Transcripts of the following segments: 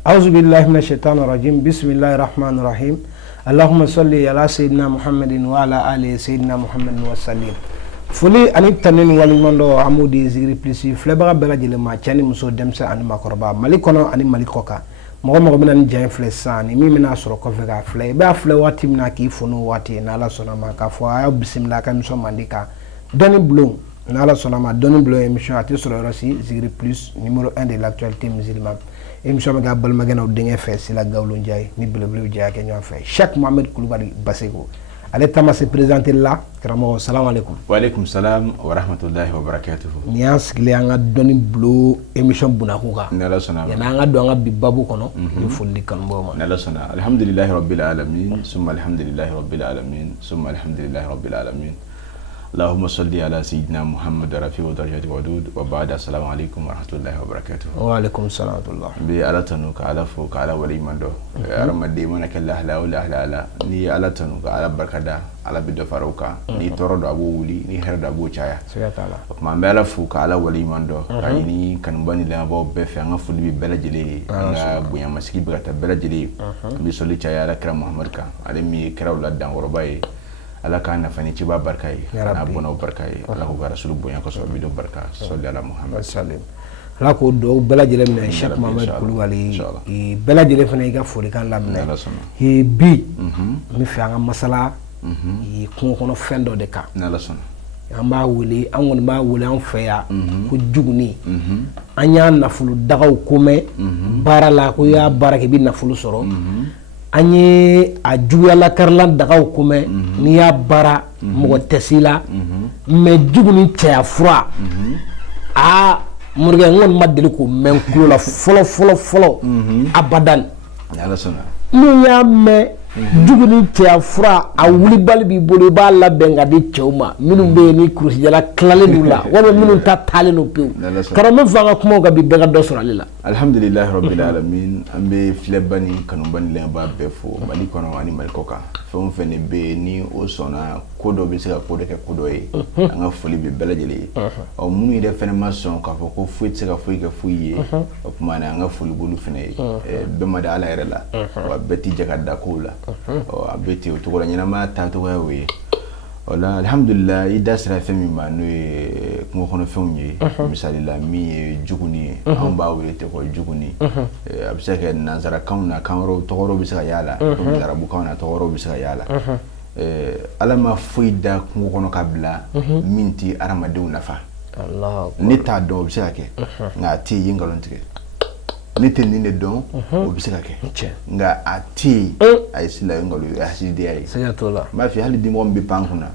أعوذ بالله من الشيطان الرجيم بسم الله الرحمن الرحيم اللهم صل على سيدنا محمد وعلى آل سيدنا محمد وسلم foli ani tanni waliɲuman dɔ an b'o di Zikiri Plus filɛbaga bɛɛ lajɛlen ma cɛ ni muso denmisɛn ani maakɔrɔba Mali kɔnɔ ani Mali kɔkan mɔgɔ mɔgɔ bɛna ni jɛn filɛ sisan ni min bɛna sɔrɔ kɔfɛ k'a filɛ i b'a filɛ waati min na k'i foni o waati n'Ala sɔnna ma k'a fɔ a y'aw bisimila a ka émission mandi kan dɔnni bulon n'Ala sɔnna ma dɔnni bulon émission a tɛ sɔrɔ yɔrɔ si Zikiri Plus numéro 1 de l'actualité musulmane émission bɛ k'a balimakɛ n'aw denkɛ fɛ Sila Gawlo Njaye ni belebele bɛ jɛ a kɛ ɲɔgɔn fɛ Cheikh Mohamed Kulubali Baseko ale taama se présenter la karamɔgɔ salamu alaikum. Wa alaikum salam wa rahmatullahi wa barakatuhu. Ni y'an sigilen an ka dɔnni bulon émission bunakun kan. N'Ala sɔnna ma. Yan'an ka don an ka bi babu kɔnɔ. Ni foli di kanubagaw ma. N'Ala sɔnna alhamdulillahi rabbil alamin summa alhamdulillahi rabbil alamin summa alhamdulillahi rabbil alamin. اللهم صل على سيدنا محمد رفيع درجات ودود وبعد السلام عليكم ورحمة الله وبركاته. وعليكم السلام ورحمة الله. بألا تنوك على فوق على ولي من دو. أرمى ديمنا كلا أهلا ولا أهلا لا. ني ألا تنوك على بركة على بدو فاروكا. ني تورد أبو ولي ني هرد أبو شايا. سيا تعالى. ما بألا فوق على ولي من دو. أيني كانوا بني لنا باب بف أنا فلبي بلا جلي. أنا بويا مسكي بقى بلا جلي. بيسولي شايا على كرام محمد كا. على مي كراو لدان ورباي. ala ka nafani ci ba barka yi na bona barka yi ala ko rasul bonya ko so bi do barka salli ala muhammad sallim ala ko do bela jele min Cheikh Mohamed Kulubali e bela jele fana i ka foli kan lamina e bi mi fi an masala e kun kono fendo de ka na la sona an ba wele an woni ba wele an fe ya ko juguni an ya nafulu dagaw kome bara la ko ya barake bi nafulu soro anye a juguyala karlan dagaw kume ni ya bara mɔgɔ tɛsila mais juguni cɛya fura a murgɛ ngon ma deli ko mɛn kulo la fɔlɔ abadan ala sɔnna ni ya mɛn juguni cɛya fura a wulibali b'i bolo i b'a labɛn ka di cɛw ma minnu bɛ yen ni kurusijala tilalen d'u la walima minnu ta taalen do pewu karamɔgɔ fanga ka kumaw ka bi bɛɛ ka dɔ sɔrɔ ale la alhamdulillahi rabbil alamin an bɛ filɛbani kanubani lɛnba bɛɛ fo Mali kɔnɔ ani Mali kɔkan fɛn o fɛn de bɛ ni o sɔnna ko dɔ bɛ se ka ko dɔ kɛ ko dɔ ye an ka foli bɛ bɛɛ lajɛlen ye ɔ minnu yɛrɛ fɛnɛ ma sɔn k'a fɔ ko foyi tɛ se ka foyi kɛ foyi ye o tuma na an ka foli b'olu fɛnɛ ye bɛɛ ma da Ala yɛrɛ la wa bɛɛ t'i jɛ ka da kow la a bɛ ten o cogo la ɲɛnamaya taacogoya y'o ye o la alhamdulillah i da sera fɛn min ma n'o ye kungo kɔnɔfɛnw ye misali la min ye juguni ye anw b'a wele ten ko juguni a bɛ se ka kɛ nanzarakanw na kan wɛrɛw tɔgɔ wɛrɛw bɛ se ka y'a la komi arabukanw na tɔgɔ wɛrɛw bɛ se ka y'a la Ala ma foyi da kungo kɔnɔ ka bila min tɛ adamadenw nafa ne t'a dɔn o bɛ se ka kɛ nka a tɛ yen nkalon tigɛ ne tɛ nin de dɔn o bɛ se ka kɛ nka a tɛ yen a ye sila nkalon ye hasidenya ye sɛgɛ t'o la n b'a fɔ hali dimɔgɔ min bɛ pan kunna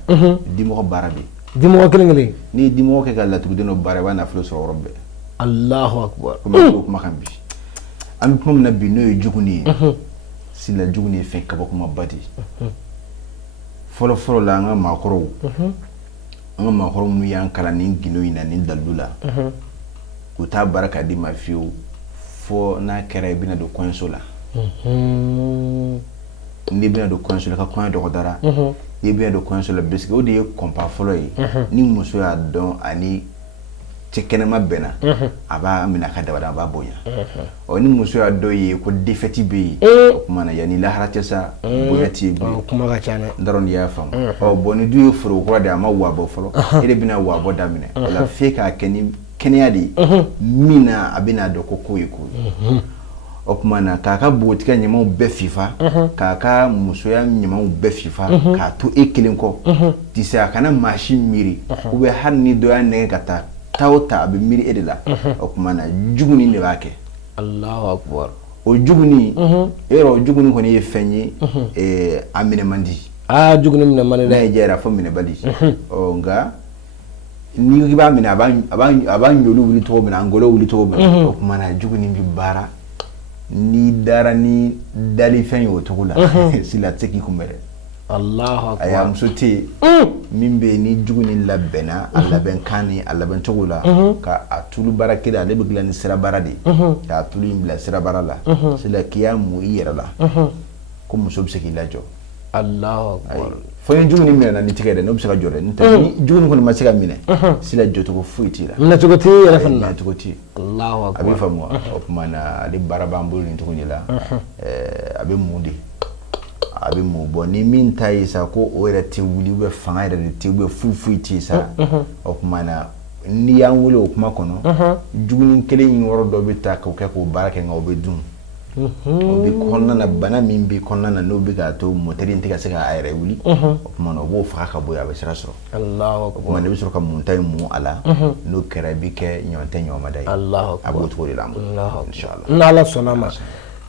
dimɔgɔ baara bɛ dimɔgɔ kelen kelen n'i ye dimɔgɔ kɛ ka laturuden dɔ baara i b'a nafolo sɔrɔ yɔrɔ bɛɛ Allahu akbar komi an b'o kuma kan bi an bɛ kuma min na bi n'o ye juguni ye sila juguni ye fɛn kabakomaba de ye fɔlɔ la an ka maakɔrɔw minnu y'an kalan nin gindo in na nin dalilu la u t'a baara k'a di ma fiyewu fo n'a kɛra i bɛna don kɔɲɔso la n'i bɛna don kɔɲɔso la ka kɔɲɔ dɔgɔdara n'i bɛna don kɔɲɔso la parce que o de ye kɔnpa fɔlɔ ye ni muso y'a dɔn ani cɛ kɛnɛma bɛnna a b'a minɛ a ka dabada a b'a bonya ɔ ni muso y'a dɔn ye ko défaite bɛ yen o tuma na yanni lahara cɛ sa bonya t'i ye bilen kuma ka ca dɛ n dɔrɔn n'i y'a faamu ɔ bɔn ni du ye foro kura de a ma wabɔ fɔlɔ e de bɛna wabɔ daminɛ o la f'e k'a kɛ ni kɛnɛya de ye min na a bɛna dɔn ko ye ko ye o tuma na k'a ka bogotigɛ ɲamaw bɛɛ fifa k'a ka musoya ɲamaw bɛɛ fifa k'a to e kelen kɔ tise a kana maa si miiri ou bien hali ni dɔ y'a nɛgɛ ka taa o ta a bɛ miiri e de la o tuma na juguni de b'a kɛ Allahu akbar o juguni e yɔrɔ o juguni kɔni ye fɛn ye a minɛ man di juguni minɛ man di n'a ye jɛra fo minɛbali ɔ nka n'i b'a minɛ a b'a ɲolu wuli cogo min na a ngɔlɔ wuli cogo min na o tuma na juguni bɛ baara ni dara ni dali fɛn ye o cogo la sila tɛ se k'i kunbɛn dɛ Allahu akbar a y'a muso tɛ yen min bɛ yen ni juguni labɛnna a labɛn kan ni a labɛn cogo la ka a tulu baara kelen ale bɛ dilan ni sira baara de ye k'a tulu in bila sira baara la sila k'i y'a mun i yɛrɛ la ko muso bɛ se k'i lajɔ Allahu akbar. Fo ni juguni minɛ ni tigɛ dɛ no bɛ se ka jɔ dɛ ni juguni kɔni ma se ka minɛ sila jɔcogo foyi t'i la minɛ cogo t'i yɛrɛ fana minɛ cogo t'i Allahu akbar a bɛ faamu o kuma na ale baara b'an bolo nin cogo de la a bɛ mun de a bɛ mun bɔ ni min ta ye sa ko o yɛrɛ tɛ wuli ou bien fanga yɛrɛ de tɛ ou bien foyi t'i sa o kuma na ni y'an wele o kuma kɔnɔ juguni kelen in yɔrɔ dɔ bɛ ta k'o kɛ k'o baara kɛ nka o bɛ dun o bɛ kɔnɔna na bana min bɛ kɔnɔna na n'o bɛ k'a to motɛri in tɛ ka se k'a yɛrɛ wuli o kuma na o b'o faga ka bɔ yen a bɛ sira sɔrɔ o kuma na i bɛ sɔrɔ ka mun ta in mun a la n'o kɛra i bɛ kɛ ɲɔgɔn tɛ ɲɔgɔnmada ye a b'o cogo de la an bolo inshallah n'Ala sɔnna ma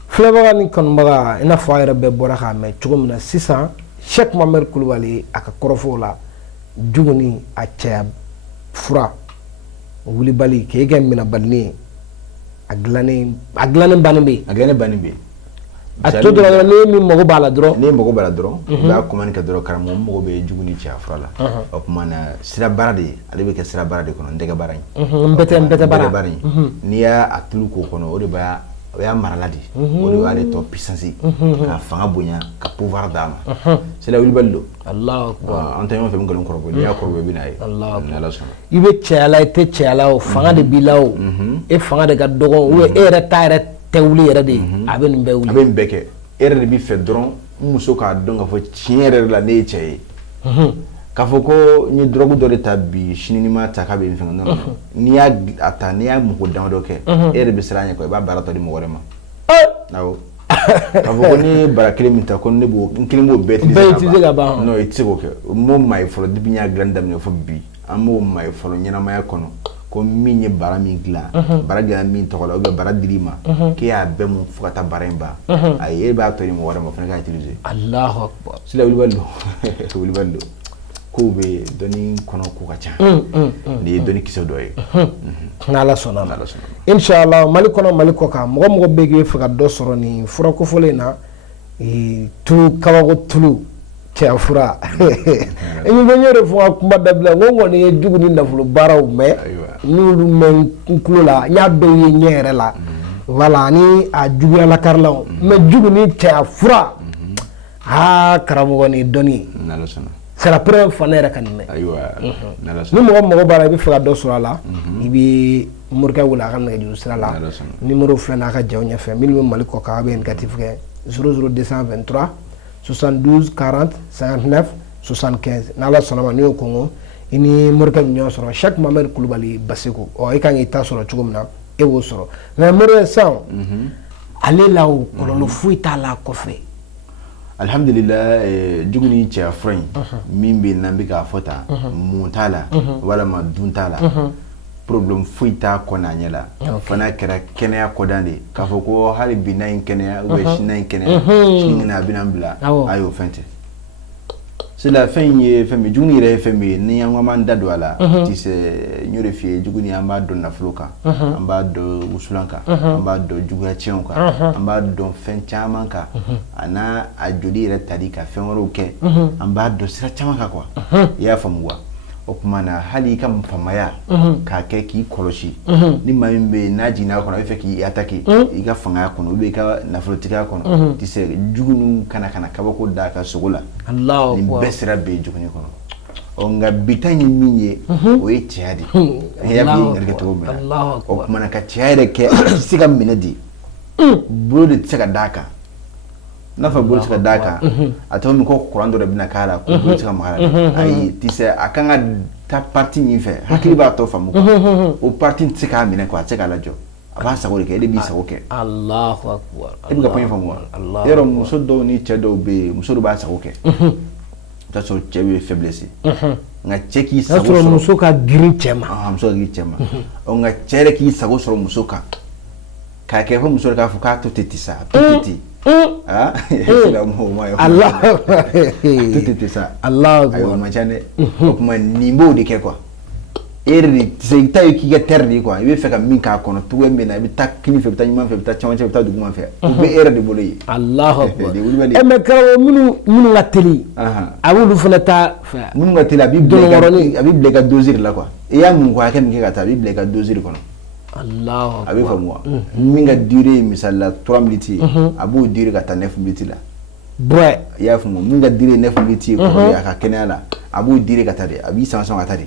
filɛbaga ni kanubaga i n'a fɔ a yɛrɛ bɛɛ bɔra k'a mɛn cogo min na sisan Sheikh Mohamɛd Kulibali a ka kɔrɔfɔw la juguni a cɛya fura wulibali k'e kɛ minɛbalini ye a dilannen bannen bɛ yen a dilannen bannen bɛ yen a to dɔrɔn ni min mago b'a la dɔrɔn ni mago b'a la dɔrɔn i b'a commande kɛ dɔrɔn karamɔgɔ mago bɛ juguni cɛya fura la o kuma na sira baara de ale bɛ kɛ sira baara de kɔnɔ ndɛgɛ baara in nbɛtɛ baara in n'i y'a tulu k'o kɔnɔ o de b'a o y'a marala de o de y'ale tɔ puissance ka fanga bonya ka pouvoir d'a ma sira wulibali don Allahu akbar an tɛ ɲɔgɔn fɛ min nkalon kɔrɔbɔ n'i y'a kɔrɔbɔ i bɛ n'a ye n'Ala sɔnna i bɛ cɛya la i tɛ cɛya la o fanga de b'i la o e fanga de ka dɔgɔ ou bien e yɛrɛ ta yɛrɛ tɛ wuli yɛrɛ de a bɛ nin bɛɛ wuli a bɛ nin bɛɛ kɛ e yɛrɛ de bɛ fɛ dɔrɔn muso k'a dɔn k'a fɔ tiɲɛ yɛrɛ la ne ye cɛ ye k'a fɔ ko n ye drogue dɔ de ta bi sini ni ma ta k'a bɛ nin fɛn non n'i y'a ta n'i y'a mugu damadɔ kɛ e yɛrɛ bɛ siran a ɲɛ quoi i b'a baara tɔ di mɔgɔ wɛrɛ ma awɔ k'a fɔ ko ni bara kelen min ta ko ne b'o n kelen b'o bɛɛ utiliser ka ban non i tɛ se k'o kɛ o m'o ma ye fɔlɔ depuis n y'a dilanni daminɛ fo bi an m'o ma ye fɔlɔ ɲɛnamaya kɔnɔ ko min ye bara min dilan bara dilan min tɔgɔ la ou bien bara dir'i ma k'e y'a bɛɛ mun fo ka taa bara in ban ayi e b'a tɔ di mɔgɔ wɛrɛ ma o fana k'a utiliser Allahu akbar sila wulibali don wulibali don kow bɛ dɔnni kɔnɔ ko ka ca nin ye dɔnni kisɛ dɔ ye n'Ala sɔnna ma inshallah Mali kɔnɔ Mali kɔ kan mɔgɔ mɔgɔ bɛ k'i fɛ ka dɔ sɔrɔ nin fura kofɔlen in na tulu kabako tulu cɛya fura i bɛ n y'o de fɔ n ka kuma dabila n ko n kɔni ye jugu ni nafolo baaraw mɛn n'olu mɛn n tulo la n y'a dɔw ye ɲɛ yɛrɛ la voilà ni a juguya la karilaw mais jugu ni cɛya fura karamɔgɔ ni dɔnni c'est la première fois ne yɛrɛ ka nin mɛn ni mɔgɔ mago b'a la i bɛ fɛ ka dɔ sɔrɔ a la i bɛ morikɛ wele a ka nɛgɛjuru sira la numéro filɛ n'a ka jaw ɲɛfɛ minnu bɛ Mali kɔ kan a bɛ indicatif kɛ 00223 72 40 59 75 n'Ala sɔnna ma n'i y'o kɔngɔ i ni morikɛ bɛ ɲɔgɔn sɔrɔ Sheikh Mohamɛd Kulibali Baseko i kan k'i ta sɔrɔ cogo min na e b'o sɔrɔ mais morikɛ sisan ale la o kɔlɔlɔ foyi t'a la kɔfɛ alhamdulillah juguni cɛya fura in min bɛ n'an bɛ k'a fɔ tan mun t'a la walima dun t'a la problème foyi t'a kɔnɔ a ɲɛ la fana kɛra kɛnɛya kɔdan de k'a fɔ ko hali bi n'a in kɛnɛya ou bien sini n'a in kɛnɛya sini kɛnɛ a bɛna n bila ayi o fɛn tɛ c'est la fɛn in ye fɛn min juguni yɛrɛ ye fɛn min ye ni an ko an b'an da don a la n y'o de f'i ye juguni an b'a dɔn nafolo kan an b'a dɔn wusulan kan an b'a dɔn juguya tiɲɛw kan an b'a dɔn fɛn caman kan a n'a a joli yɛrɛ tali ka fɛn wɛrɛw kɛ an b'a dɔn sira caman kan quoi i y'a faamu wa o kuma na hali i ka famaya k'a kɛ k'i kɔlɔsi ni maa min bɛ yen n'a jiginna a kɔnɔ a bɛ fɛ k'i attaquer i ka fangaya kɔnɔ ou bien i ka nafolotigiya kɔnɔ tɛ se jugu ninnu kana kabako da ka sogo la nin bɛɛ sira bɛ yen juguni kɔnɔ nka bi ta ye min ye o ye cɛya de ye y'a f'i ye ɲɛrɛkɛ cogo min na o kuma na ka cɛya yɛrɛ kɛ a tɛ se ka minɛ de bolo de tɛ se ka d'a kan n'a fɔ bolo tɛ se ka d'a kan a tɔgɔ min ko courant dɔ de bɛna k'a la ko bolo tɛ se ka maga la ayi tɛ se a kan ka taa partie min fɛ hakili b'a tɔ faamu o partie tɛ se k'a minɛ quoi a tɛ se k'a lajɔ a b'a sago de kɛ e de b'i sago kɛ Allahu akbar e bɛ ka kuma in faamu wa yɔrɔ muso dɔw ni cɛ dɔw bɛ yen muso dɔw b'a sago kɛ i bɛ t'a sɔrɔ cɛ bɛ faiblesse nka cɛ k'i sago sɔrɔ muso ka girin cɛ ma muso ka girin cɛ ma nka cɛ yɛrɛ k'i sago sɔrɔ muso kan k'a kɛ fɔ muso yɛrɛ k'a fɔ k'a to ten sa to ten ten Allah to ten ten sa Allah ayiwa man ca dɛ o kuma nin b'o de kɛ quoi e yɛrɛ de tɛ se i ta ye k'i kɛ terre de ye quoi i bɛ fɛ ka min k'a kɔnɔ cogoya min na i bɛ taa kini fɛ i bɛ taa ɲuman fɛ i bɛ taa cɛmancɛ i bɛ taa duguman fɛ o bɛ e yɛrɛ de bolo yen Allahu akbar mais karamɔgɔ minnu ka teli a b'olu fana ta fɛ minnu ka teli a b'i bila i ka dose de la quoi i y'a mun ko hakɛ min kɛ ka taa a b'i bila i ka dose de kɔnɔ Allahu akbar a bɛ faamu wa min ka durée ye misali la 3 minutes ye a b'o durer ka taa 9 minutes la boy ya fu mun ga dire 9 minutes ko ya ka kenala abu dire ka tade abi sanson ka tade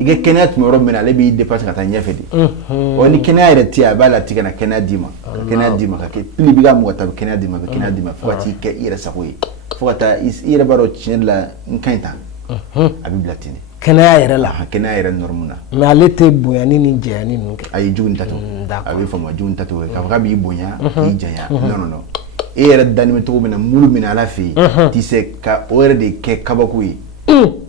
ige kenat mo robena le bi dépasse ka ta nyefedi oni kenaya ti abala ti kana kenadima ka ke pili biga mo ta kenadima fati ke ira sakoyi fota ira baro chinela nkaita abi blatini kenaya yɛrɛ la kenaya yɛrɛ normuna mais ale tɛ bonyani ni jɛyani ninnu kɛ ayi jugun tatu abi fama jugun tatu ka b'i bonya k'i janya non e yɛrɛ dani bɛ cogo min na mulu min ala fɛ yen ti se ka o yɛrɛ de kɛ kabako ye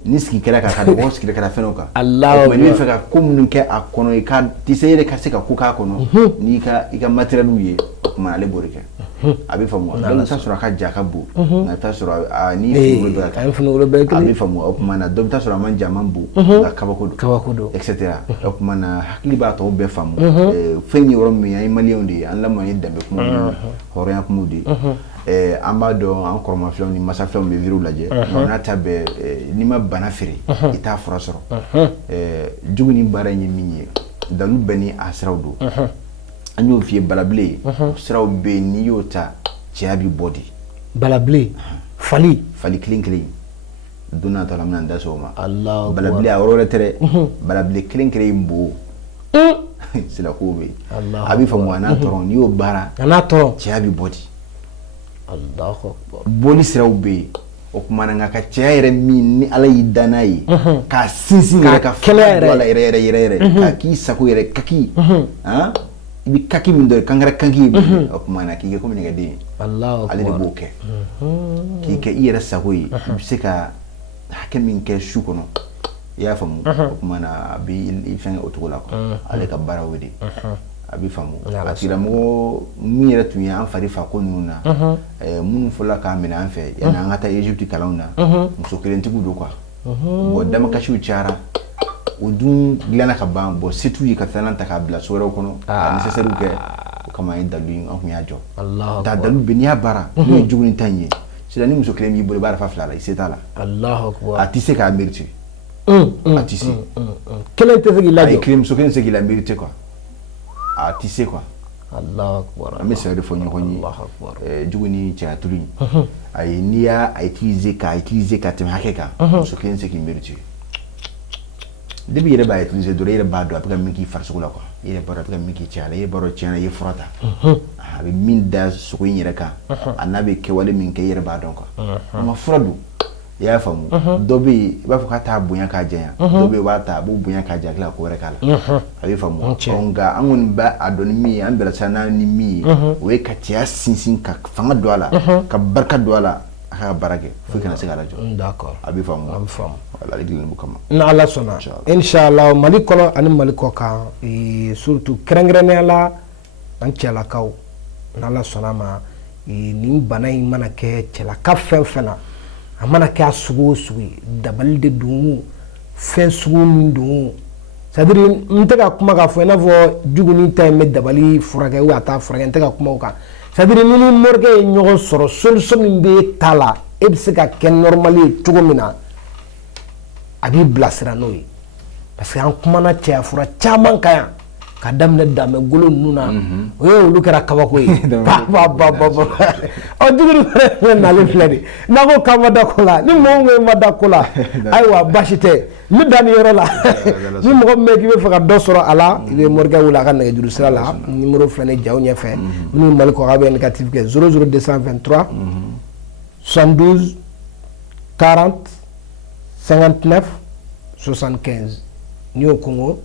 ni sigi kɛra ka dɔgɔ sigi kɛra fɛnw kan mais n'i bɛ fɛ ka ko minnu kɛ a kɔnɔ i ka ti se yɛrɛ ka se ka ko k'a kɔnɔ n'i ka matériel ye o kuma ale b'o de kɛ a bɛ faamu donc ta sɔrɔ a ka ja ka bon nka ta sɔrɔ ni fini bɛ ka a bɛ faamu o kuma na dɔ bɛ ta sɔrɔ a man ja man bon nka kabako don etc o kuma na hakili b'a tɔ bɛɛ faamu fɛn ye yɔrɔ min an ye maliyɛnw de ye an lamɔn ye danbe kuma ni hɔrɔnya kumaw de ye an b'a dɔn an kɔrɔmafɛnw ni masafɛnw bɛ viriw lajɛ n'a ta bɛɛ n'i ma bana feere i t'a fura sɔrɔ jugu ni baara in ye min ye dalu bɛɛ ni a siraw don an y'o f'i ye balabile siraw bɛ yen n'i y'o ta cɛya b'i bɔ di balabile fali kelen don n'a ta la n bɛna n da s'o ma balabile a yɔrɔ wɛrɛ tɛ dɛ balabile kelen in bo silako bɛ yen a bɛ faamu a n'a tɔrɔ n'i y'o baara cɛya b'i bɔ di boli siraw bɛ yen o kuma na nka ka cɛya yɛrɛ min ni ala y'i dan n'a ye k'a sinsin yɛrɛ ka kɛnɛya yɛrɛ ka k'i sago yɛrɛ kaki i bɛ kaki min dɔ kankara kanki ye o kuma na k'i kɛ komi nɛgɛden ale de b'o kɛ k'i kɛ i yɛrɛ sago ye i bɛ se ka hakɛ min kɛ su kɔnɔ i y'a faamu o kuma na a bɛ fɛn o cogo la ale ka baara o de a bɛ faamu a tigilamɔgɔ min yɛrɛ tun ye an fari fa ko ninnu na minnu fɔra k'a minɛ an fɛ yanni an ka taa Egypte kalanw na muso kelentigiw don quoi bon damakasiw cayara o dun dilanna ka ban bon se t'u ye ka fɛn ta k'a bila so wɛrɛw kɔnɔ ka nécessaire kɛ o kama an ye dalu in an kun y'a jɔ da dalu bɛ n'i y'a baara n'o ye jugu ni ta in ye sisan ni muso kelen b'i bolo i b'a dafa fila la i se t'a la a tɛ se k'a mérite a tɛ se kelen tɛ se k'i lajɔ ayi muso kelen tɛ se k'i la mérite quoi a tɛ se quoi an bɛ sɛbɛn de fɔ ɲɔgɔn ye jugu ni cɛya tulu in ayi n'i y'a utiliser ka tɛmɛ hakɛ kan muso kelen tɛ se k'i mérite depuis yɛrɛ b'a utiliser dɔrɔn i yɛrɛ b'a dɔn a bɛ ka min k'i farisogo la quoi i yɛrɛ b'a dɔn a bɛ ka min k'i cɛya la i yɛrɛ b'a dɔn tiɲɛ na i ye fura ta a bɛ min da sogo in yɛrɛ kan a n'a bɛ kɛwale min kɛ i yɛrɛ b'a dɔn quoi a ma fura don i y'a faamu dɔ bɛ yen i b'a fɔ k'a t'a bonya k'a janya dɔ bɛ yen o b'a ta a b'o bonya k'a janya ko wɛrɛ k'a la a bɛ faamu nka an kɔni b'a a dɔn ni min ye an bɛrɛ siran ni min ye o ye ka cɛya sinsin ka fanga don a la ka barika don a la a ka baara kɛ foyi kana se k'a lajɔ d'accord a bɛ faamu wala ale dilannen b'o kama ni ala sɔnna inshallah Mali kɔnɔ ani Mali kɔ kan surtout kɛrɛnkɛrɛnnenya la an cɛlakaw ni ala sɔnna ma nin bana in mana kɛ cɛlaka fɛn fɛn na a mana kɛ a sugu o sugu ye dabali de don fɛn sugu min don c'est à dire n tɛ ka kuma k'a fɔ i n'a fɔ jugunin ta in bɛ dabali furakɛ ou a t'a furakɛ n tɛ ka kuma o kan c'est à dire ni ni morikɛ ye ɲɔgɔn sɔrɔ solution min bɛ ta la e bɛ se ka kɛ normal ye cogo min na a b'i bilasira n'o ye parce que an kumana cɛya fura caman kan yan ka daminɛ danbe golo ninnu na o ye olu kɛra kabako ye ɔ jugunin fɛnɛ nalen filɛ de n'a ko k'an ma da ko la ni mɔgɔ min ma da ko la ayiwa baasi tɛ n bɛ dan nin yɔrɔ la ni mɔgɔ min bɛ k'i bɛ fɛ ka dɔ sɔrɔ a la i bɛ morikɛ wele a ka nɛgɛjuru sira la numéro filɛ nin jaw ɲɛfɛ minnu Mali kɔ k'a bɛ négatif kɛ 00223 72 40 59 75 n'i y'o kɔngɔ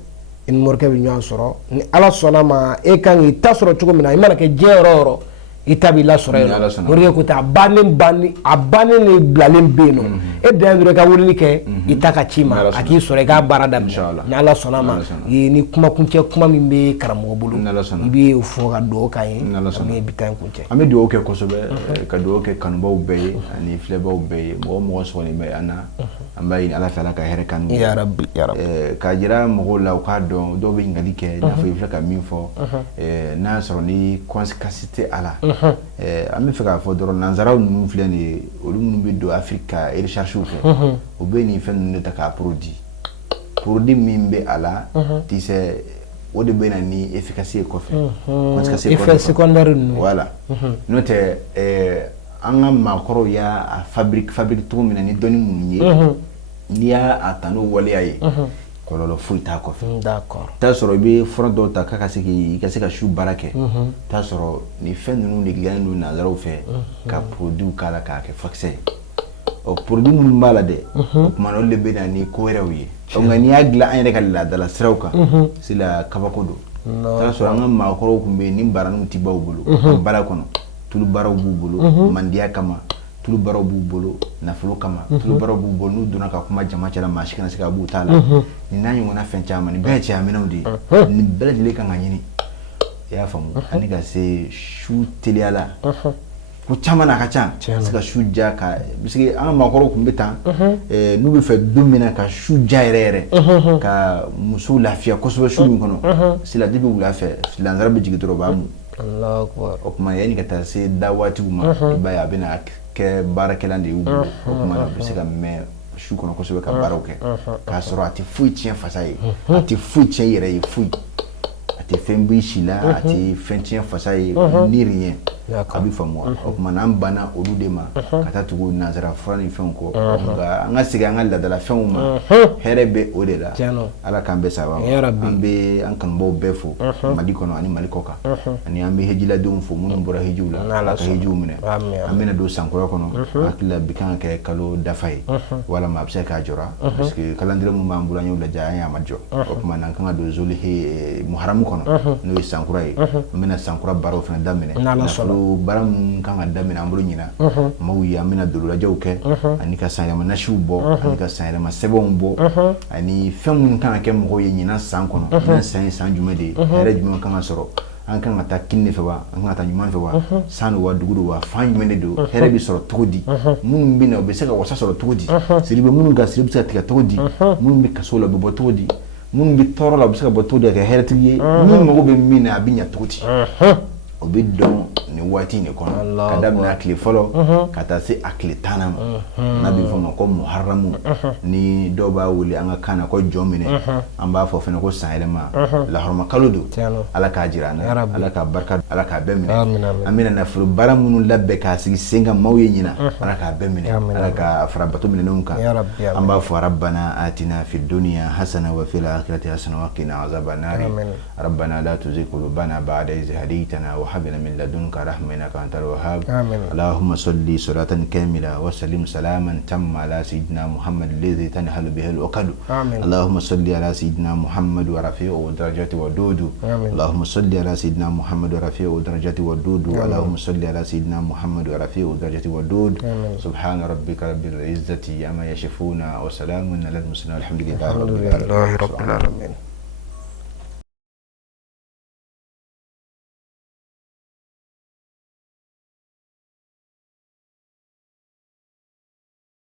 i ni morikɛ bɛ ɲɔgɔn sɔrɔ ni ala sɔnna ma e kan k'i ta sɔrɔ cogo min na i mana kɛ diɲɛ yɔrɔ o yɔrɔ i ta b'i lasɔrɔ yen nɔ morikɛ ko ten a bannen ni bilalen bɛ yen nɔ e dan dɔrɔn i ka weleli kɛ i ta ka ci ma a k'i sɔrɔ i k'a baara daminɛ ni ala sɔnna ma ni kumakuncɛ kuma min bɛ karamɔgɔ bolo i bɛ fɔ ka dugawu k'an ye min ye bi ta in kuncɛ an bɛ dugawu kɛ kosɛbɛ ka dugawu kɛ kanubaw bɛɛ ye ani filɛbaw bɛɛ ye mɔgɔ mɔgɔ sɔgɔlen bɛ an na an b'a ɲini ala fɛ ala ka hɛrɛ kan n'u ye k'a jira mɔgɔw la u k'a dɔn dɔw bɛ ɲininkali kɛ i n'a fɔ i filɛ ka min fɔ n'a y'a sɔrɔ ni conséquence tɛ a la an bɛ fɛ k'a fɔ dɔrɔn nanzaraw ninnu filɛ nin ye olu minnu bɛ don Afiriki ka recherche kɛ u bɛ nin fɛn ninnu de ta k'a produit min bɛ a la tisɛ o de bɛ na ni efficace ye kɔfɛ effet secondaire ninnu voilà n'o tɛ anga makoro ya fabrique to mina ni doni munye ni ya atano wale aye kololo fuita ko d'accord ta soro be front do ta ka se ka shu barake ta soro ni fen nu ni gyan nu na zaro fe ka produit kala ka ke faxe o produit mun bala de o mano le be na ni ko rewi o ngani agla an reka la dala srawka sila kabakodo ta soro nga makoro kumbe ni baranu tibaw bulu bala kono tulu baraw bu bulu mandiya kama tulu baraw bu bulu nafulu kama tulu baraw bu bulu nu duna ka kuma jama chala mashikana sika bu tala ni nanyi ngona fen chama ni be cha mina udi ni bela dile kan ngani ya famu ani ga se shu teliala ko chama na ka cha sika shu ja ka bisiki an makoro kumbeta nu be fe domina ka shu ja rere ka musu lafiya ko so shu mi kono sila dibi wula fe lanzara be jigitoro ba mu Allah akbar o kuma yani ka ta se dawati uma ibaya bina ke barakelande ubu o kuma be se ka me shu kono ko so ka baroke ka soro ati fui tien fasaye ati fui tien yere yi fui ati fembi shila ati fentien fasaye ni rien abi famwa o kuma nan bana odudema kata tugo nazara frani fenko nga siga nga la dala fenuma herebe odela ala kambe sawa ambe an kan bo befo madiko no ani malikoka ani ambe hejila dum fo mun bora hejula ka heju mine amena do sankura kono akila bikan ke kalo dafai wala mabse ka jora parce que calendrier mu mambula nyu la jaya majo o kuma nan kan do zoli he muharram kono no sankura yi amena sankura baro fena damine baram kan damina ambulu nyina mawi amina dulula jawke ani ka sayama nashubo ani ka sayama sebombo ani fem kan ke mo nyina sankono na san jumede hele juma kan soro an kan ta kinne fewa an kan ta nyuma fewa sanu wa dugudu wa fan jumede do hele bi soro togodi mun bi na be seka wasa soro togodi siribe mun ga siribe seka tika togodi mun bi kasola be bo togodi mun bi toro la be seka bo togodi ka hele tiye mun mo be mina abinya togodi obi don ni wati ni kono kadam na akli follow kata si akli tanam na bi foma ko muharram ni doba wuli anga kana ko jomine amba fo fena ko sailema la horma kaludu ala ka jirana ala ka barka ala ka bemine amina na furu baramunu labbe ka sigi senga mawye nyina ala ka bemine ala ka farabatu min nunka amba fo rabbana atina fid dunya hasana wa fil akhirati hasana wa qina azaban nar rabbana la tuzigh qulubana ba'da idh hadaytana وهب لنا من لدنك رحمة إنك أنت الوهاب اللهم صل صلاة كاملة وسلم سلاما تم على سيدنا محمد الذي تنحل به العقد اللهم صل على سيدنا محمد ورفيع درجات ودود اللهم صل على سيدنا محمد ورفيع درجات ودود اللهم صل على سيدنا محمد ورفيع درجات ودود سبحان ربك رب العزة عما يصفون وسلام على المرسلين الحمد لله رب العالمين